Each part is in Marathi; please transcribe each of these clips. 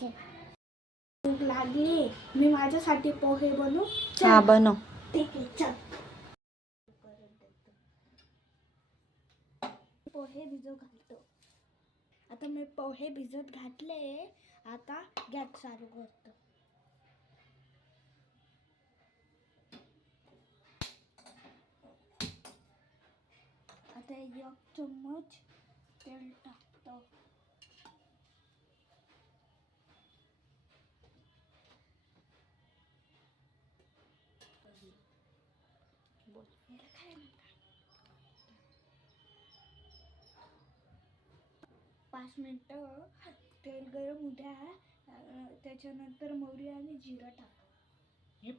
चल भूक लागली मी माझ्यासाठी पोहे बनवू. हा बनव. ठीक आहे चल. पोहे भिजव घालतो. आता मी पोहे भिजत घातले. आता गॅस चालू करतो. आता एक चम्मच तेल टाकतो. याला पाच मिनटं तेल गरम उद्या त्याच्यानंतर मोहरी आणि जिरं टाका. हे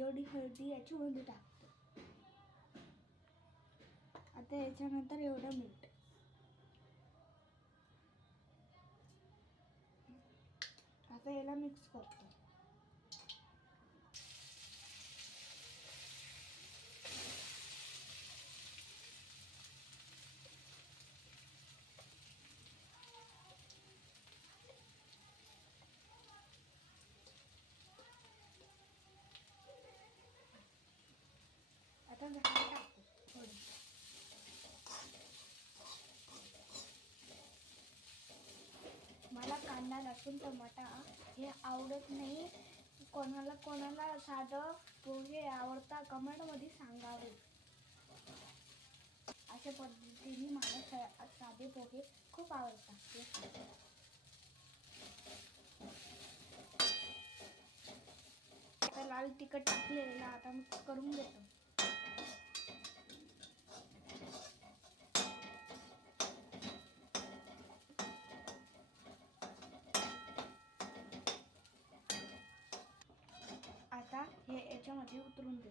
एवढी हळदी याच्यामध्ये टाकतो. आता याच्यानंतर एवढं मीठ. आता याला मिक्स करतो. आता झाड टाकते थोडी मला कांदा लसूण टमाटा हे आवडत नाही. कोणाला कोणाला साधं पोहे आवडता कमेंटमध्ये सांगावे. अशा पद्धतीने मला सा- साधे पोहे खूप आवडतात. आता लाल तिखट टाकलेलं आता मी करून घेतो आता हे भाजी उतरून दे.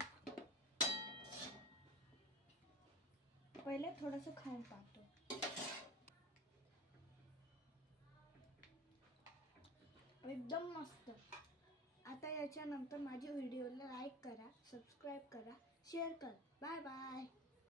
पहिले थोडंसं खाऊन पाहतो. एकदम मस्त. आता याच्यानंतर माझ्या व्हिडिओला लाईक करा सबस्क्राईब करा शेअर करा. Bye bye